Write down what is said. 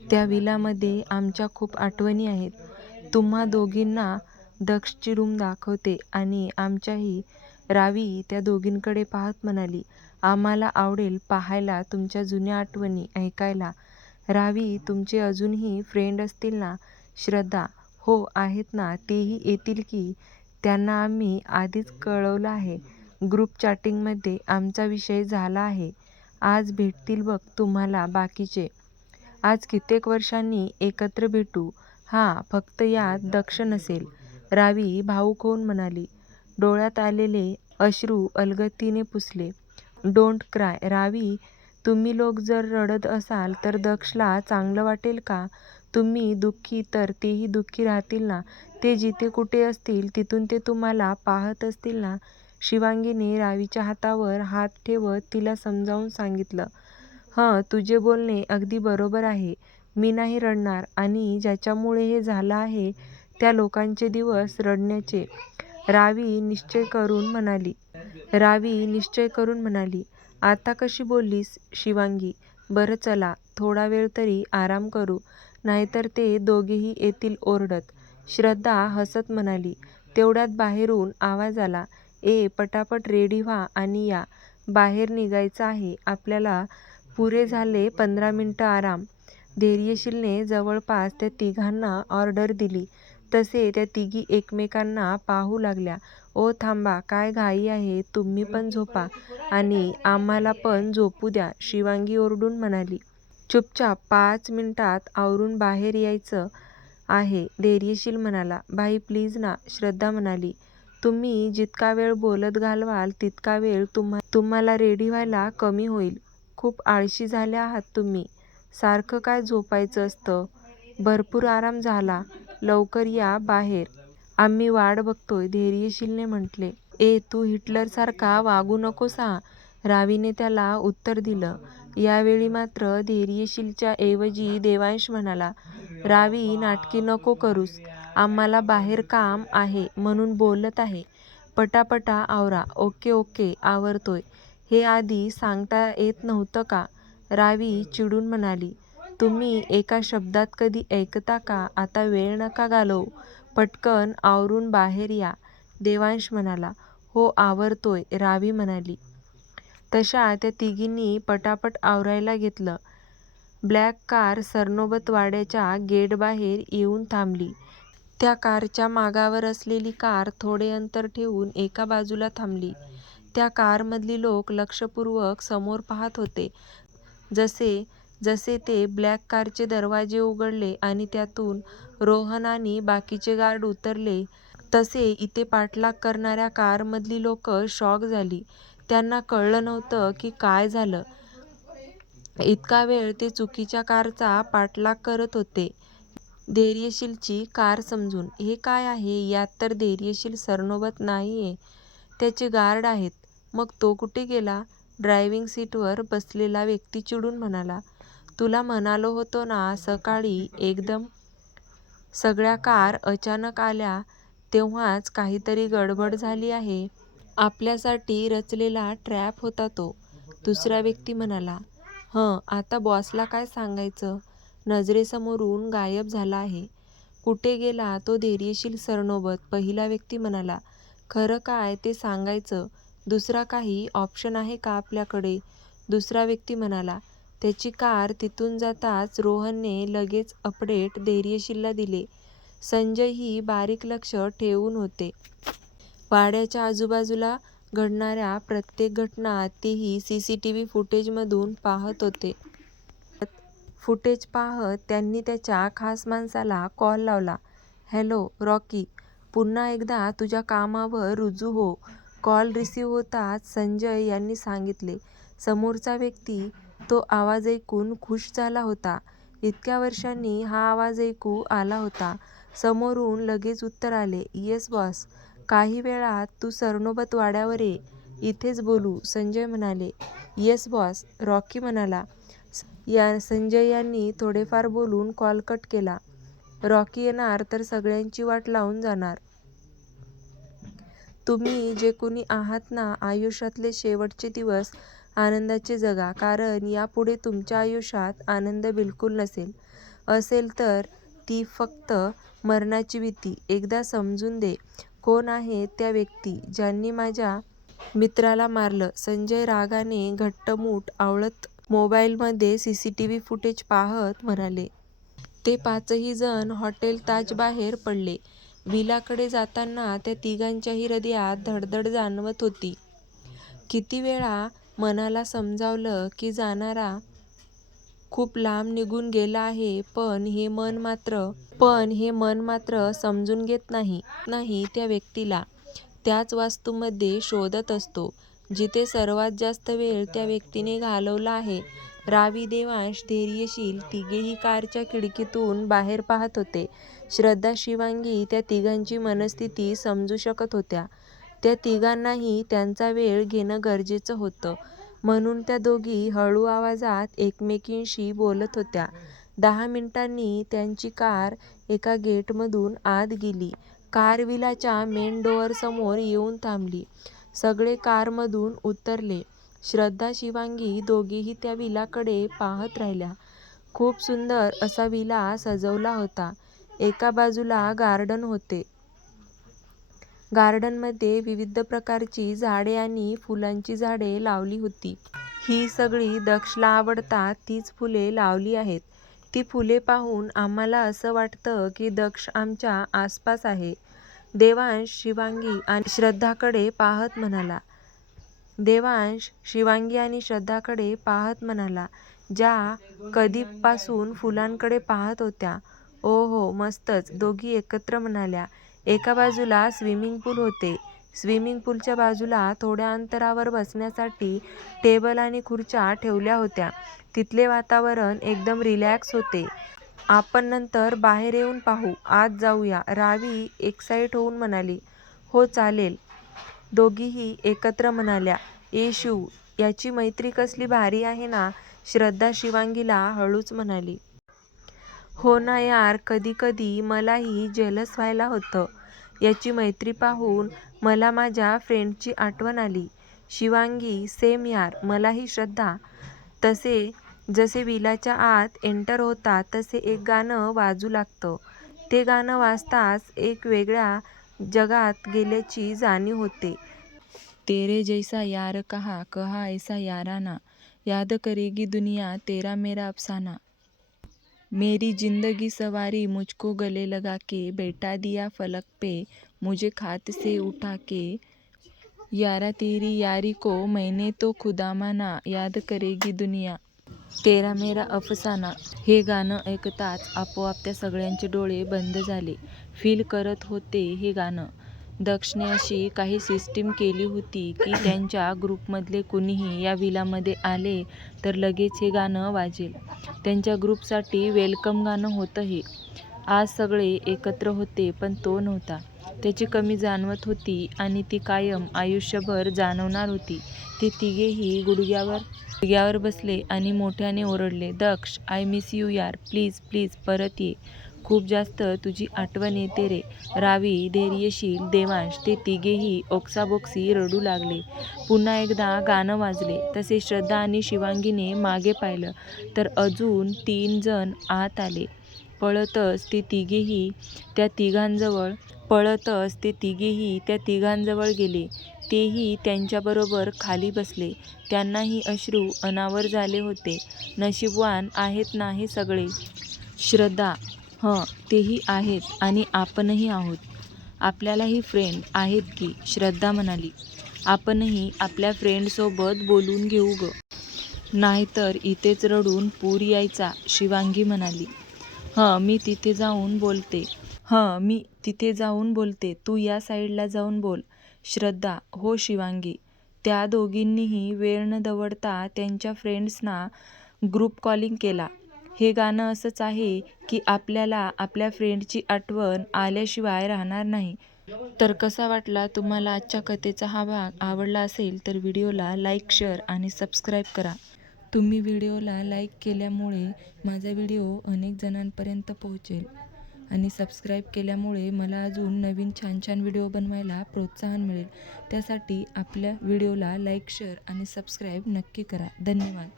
त्या विलामध्ये आमच्या खूप आठवणी आहेत. तुम्हा दोघींना दक्षची रूम दाखवते आणि आमच्याही. रावी त्या दोघींकडे पाहत म्हणाली. आम्हाला आवडेल पाहायला तुमच्या जुन्या आठवणी ऐकायला. रावी तुमचे अजूनही फ्रेंड असतील ना? श्रद्धा: हो आहेत ना तेही येतील की. त्यांना आम्ही आधीच कळवलं आहे. ग्रुप चॅटिंगमध्ये आमचा विषय झाला आहे. आज भेटतील बघ तुम्हाला बाकीचे. आज कित्येक वर्षांनी एकत्र भेटू. हा फक्त यात दक्ष नसेल. रावी भावूक होऊन म्हणाली. डोळ्यात आलेले अश्रू अलगदीने पुसले. डोन्ट क्राय रावी तुम्ही लोक जर रडत असाल तर दक्षला चांगलं वाटेल का? तुम्ही दुःखी तर तेही दुःखी राहतील ना? ते जिथे कुठे असतील तिथून ते तुम्हाला पाहत असतील ना? शिवांगीने रावीच्या हातावर हात ठेवत तिला समजावून सांगितलं. हं तुझे बोलणे अगदी बरोबर आहे. मी नाही रडणार आणि ज्याच्यामुळे हे झालं आहे त्या लोकांचे दिवस रडण्याचे. रावी निश्चय करून म्हणाली. रावी निश्चय करून म्हणाली. आता कशी बोललीस शिवांगी. बरं चला थोडा वेळ तरी आराम करू नाहीतर ते दोघेही येतील ओरडत. श्रद्धा हसत म्हणाली. तेवढ्यात बाहेरून आवाज आला. ए पटापट रेडी व्हा आणि या. बाहेर निघायचं आहे आपल्याला. पुरे झाले पंधरा मिनटं आराम. धैर्यशीलने जवळपास त्या तिघांना ऑर्डर दिली तसे त्या तिघी एकमेकांना पाहू लागल्या. ओ थांबा काय घाई आहे तुम्ही पण झोपा आणि आम्हाला पण झोपू द्या शिवांगी ओरडून म्हणाली. चुपचाप पाच मिनिटात आवरून बाहेर यायचं आहे धैर्यशील म्हणाला. भाई प्लीज ना श्रद्धा म्हणाली. तुम्ही जितका वेळ बोलत घालवाल तितका वेळ तुम्हा तुम्हाला रेडी व्हायला कमी होईल. खूप आळशी झाले आहात तुम्ही. सारखं काय झोपायचं असतं. भरपूर आराम झाला. लवकर या बाहेर. आम्ही वाट बघतोय धैर्यशीलने म्हटले. ए तू हिटलरसारखा वागू नकोस हां रावीने त्याला उत्तर दिलं. यावेळी मात्र धैर्यशीलच्या ऐवजी देवांश म्हणाला. रावी नाटके नको करूस. आम्हाला बाहेर काम आहे म्हणून बोलत आहे. पटापटा आवरा. ओके ओके आवरतोय. हे आधी सांगता येत नव्हतं का? रावी चिडून म्हणाली. तुम्ही एका शब्दात कधी ऐकता का आता वेळ नका घालवू. पटकन आवरून बाहेर या. देवांश म्हणाला. हो आवरतोय रावी म्हणाली. तशा त्या तिघींनी पटापट आवरायला घेतलं. ब्लॅक कार सरनोबत वाड्याच्या गेटबाहेर येऊन थांबली. त्या कारच्या मागावर असलेली कार थोडे अंतर ठेवून एका बाजूला थांबली. त्या कारमधली लोक लक्षपूर्वक समोर पाहत होते. जसे जसे ते ब्लॅक कारचे दरवाजे उघडले आणि त्यातून रोहन आणि बाकीचे गार्ड उतरले तसे इथे पाठलाग करणाऱ्या कारमधली लोकं शॉक झाली. त्यांना कळलं नव्हतं की काय झालं. इतका वेळ ते चुकीच्या कारचा पाठलाग करत होते. धैर्यशीलची कार समजून. हे काय आहे यात तर धैर्यशील सरनोबत नाहीये. त्याचे गार्ड आहेत. मग तो कुठे गेला? ड्रायव्हिंग सीटवर बसलेला व्यक्ती चिडून म्हणाला. तुला म्हणालो होतो ना सकाळी एकदम सगळ्या कार अचानक आल्या तेव्हाच काहीतरी गडबड झाली आहे. आपल्यासाठी रचलेला ट्रॅप होता तो. दुसरा व्यक्ती म्हणाला. हं आता बॉसला काय सांगायचं? नजरेसमोरून गायब झाला आहे. कुठे गेला तो धैर्यशील सरनोबत पहिला व्यक्ती म्हणाला. खरं काय ते सांगायचं. दुसरा काही ऑप्शन आहे का आपल्याकडे? दुसरा व्यक्ती म्हणाला. त्याची कार तिथून जाताच रोहनने लगेच अपडेट धैर्यशीलला दिले. संजयही बारीक लक्ष ठेवून होते. वाड्याच्या आजूबाजूला घडणाऱ्या प्रत्येक घटना तेही सी सी टी व्ही फुटेजमधून पाहत होते. फुटेज पाहत त्यांनी त्याच्या खास माणसाला कॉल लावला. हॅलो रॉकी. पुन्हा एकदा तुझ्या कामावर रुजू हो. कॉल रिसिव्ह होताच संजय यांनी सांगितले. समोरचा व्यक्ती तो आवाज ऐकून खूश झाला होता. इतक्या वर्षांनी हा आवाज ऐकू आला होता. समोरून लगेच उत्तर आले. Yes boss. काही वेळात तू सरनोबत वाड्यावर ये. इथेच बोलू संजय म्हणाले. Yes boss. रॉकी म्हणाला. संजय यांनी थोडेफार बोलून कॉल कट केला. रॉकी येणार तर सगळ्यांची वाट लावून जाणार. तुम्ही जे कुणी आहात ना आयुष्यातले शेवटचे दिवस आनंदाचे जगा कारण यापुढे तुमच्या आयुष्यात आनंद बिलकुल नसेल. असेल तर ती फक्त मरणाची भीती. एकदा समजून दे कोण आहे त्या व्यक्ती ज्यांनी माझ्या मित्राला मारलं. संजय रागाने घट्ट-मूठ आवळत मोबाईलमध्ये C C T V footage पाहत म्हणाले. ते पाचही जण हॉटेल ताजबाहेर पडले. विलाकडे जाताना त्या तिघांच्याही हृदयात धडधड जाणवत होती. किती वेळा मनाला समजावलं की जाणारा खूप लांब निघून गेला आहे पण हे मन मात्र पण हे मन मात्र समजून घेत नाही नाही त्या व्यक्तीला. त्याच वास्तूमध्ये शोधत असतो जिथे सर्वात जास्त वेळ त्या व्यक्तीने घालवला आहे. रावी, देवांश, धैर्यशील तिघेही कारच्या खिडकीतून बाहेर पाहत होते. श्रद्धा, शिवांगी त्या तिघांची मनस्थिती समजू शकत होत्या. त्या तिघांनाही त्यांचा वेळ घेणं गरजेचं होतं म्हणून त्या दोघी हळू आवाजात एकमेकींशी बोलत होत्या. दहा मिनिटांनी त्यांची कार एका गेटमधून आत गेली. कार विलाच्या मेन डोअरसमोर येऊन थांबली. सगळे कारमधून उतरले. श्रद्धा, शिवांगी दोघेही त्या विलाकडे पाहत राहिल्या. खूप सुंदर असा विला सजवला होता. एका बाजूला गार्डन होते. गार्डनमध्ये विविध प्रकारची झाडे आणि फुलांची झाडे लावली होती. ही सगळी दक्षला आवडतात तीच फुले लावली आहेत. ती फुले पाहून आम्हाला असं वाटतं की दक्ष आमच्या आसपास आहे. देवांश शिवांगी आणि श्रद्धाकडे पाहत म्हणाला. देवांश शिवांगी आणि श्रद्धाकडे पाहत म्हणाला, ज्या कधीपासून फुलांकडे पाहत होत्या. ओ हो मस्तच दोघी एकत्र म्हणाल्या. एका बाजूला स्विमिंग पूल होते. स्विमिंग पूलच्या बाजूला थोड्या अंतरावर बसण्यासाठी टेबल आणि खुर्च्या ठेवल्या होत्या. तिथले वातावरण एकदम रिलॅक्स होते. आपण नंतर बाहेर येऊन पाहू. आत जाऊया रावी एक्साईट होऊन म्हणाली. हो चालेल दोघीही एकत्र म्हणाल्या. ए शिव याची मैत्री कसली भारी आहे ना श्रद्धा शिवांगीला हळूच म्हणाली. हो ना यार कधी कधी मलाही जेलस व्हायला होतं. याची मैत्री पाहून मला माझ्या फ्रेंडची आठवण आली. शिवांगी सेम यार मलाही श्रद्धा. तसे जसे विलाच्या आत एंटर होतात तसे एक गाणं वाजू लागतं. ते गाणं वाजताच एक वेगळ्या जगात गेल्याची जाणीव होते. तेरे जैसा यार कहा कहा ऐसा याराना, याद करेगी दुनिया तेरा मेरा अफसाना. मेरी जिंदगी सवारी मुझको गले लगाके, बैठा दिया फलक पे मुझे खात से उठा के यारा तेरी यारी को मैंने तो खुदा माना, याद करेगी दुनिया तेरा मेरा अफसाना. हे गाणं ऐकताच आपोआप त्या सगळ्यांचे डोळे बंद झाले. फील करत होते हे गाणं. दक्षने अशी काही सिस्टीम केली होती की त्यांच्या ग्रुपमधले कुणीही या विलामध्ये आले तर लगेच हे गाणं वाजेल. त्यांच्या ग्रुपसाठी वेलकम गाणं होतं हे. आज सगळे एकत्र होते पण तो नव्हता. त्याची कमी जाणवत होती आणि ती कायम आयुष्यभर जाणवणार होती. ती तिघेही गुडघ्यावर गुडघ्यावर बसले आणि मोठ्याने ओरडले. दक्ष, आय मिस यू यार. प्लीज प्लीज परत ये. खूप जास्त तुझी आठवण येते रे. रावी, धैर्यशील, देवांश ते तिघेही ओक्साबोक्सी रडू लागले. पुन्हा एकदा गाणं वाजले. तसे श्रद्धा आणि शिवांगीने मागे पाहिलं तर अजून तीन जण आत आले. पळतच ते तिघेही त्या तिघांजवळ पळतच ते तिघेही त्या तिघांजवळ गेले. तेही त्यांच्याबरोबर खाली बसले. त्यांनाही अश्रू अनावर झाले होते. नशीबवान आहेत ना हे सगळे? श्रद्धा हं तेही आहेत आणि आपणही आहोत. आपल्यालाही फ्रेंड आहेत की श्रद्धा म्हणाली. आपणही आपल्या फ्रेंडसोबत बोलून घेऊ गं. नाहीतर इथेच रडून पूर यायचा शिवांगी म्हणाली. हं मी तिथे जाऊन बोलते. हं मी तिथे जाऊन बोलते. तू या साईडला जाऊन बोल. श्रद्धा हो शिवांगी. त्या दोघींनीही वेळ न दवडता त्यांच्या फ्रेंड्सना ग्रुप कॉलिंग केला. हे गाणं असंच आहे की आपल्याला आपल्या फ्रेंडची आठवण आल्याशिवाय राहणार नाही. तर कसा वाटला तुम्हाला आजच्या कथेचा हा भाग? आवडला असेल तर व्हिडिओला लाईक, शेअर आणि सबस्क्राईब करा. तुम्ही व्हिडिओला लाईक केल्यामुळे माझा व्हिडिओ अनेक जणांपर्यंत पोहोचेल आणि सबस्क्राईब केल्यामुळे मला अजून नवीन छान छान व्हिडिओ बनवायला प्रोत्साहन मिळेल. त्यासाठी आपल्या व्हिडिओला लाईक, शेअर आणि सबस्क्राईब नक्की करा. धन्यवाद.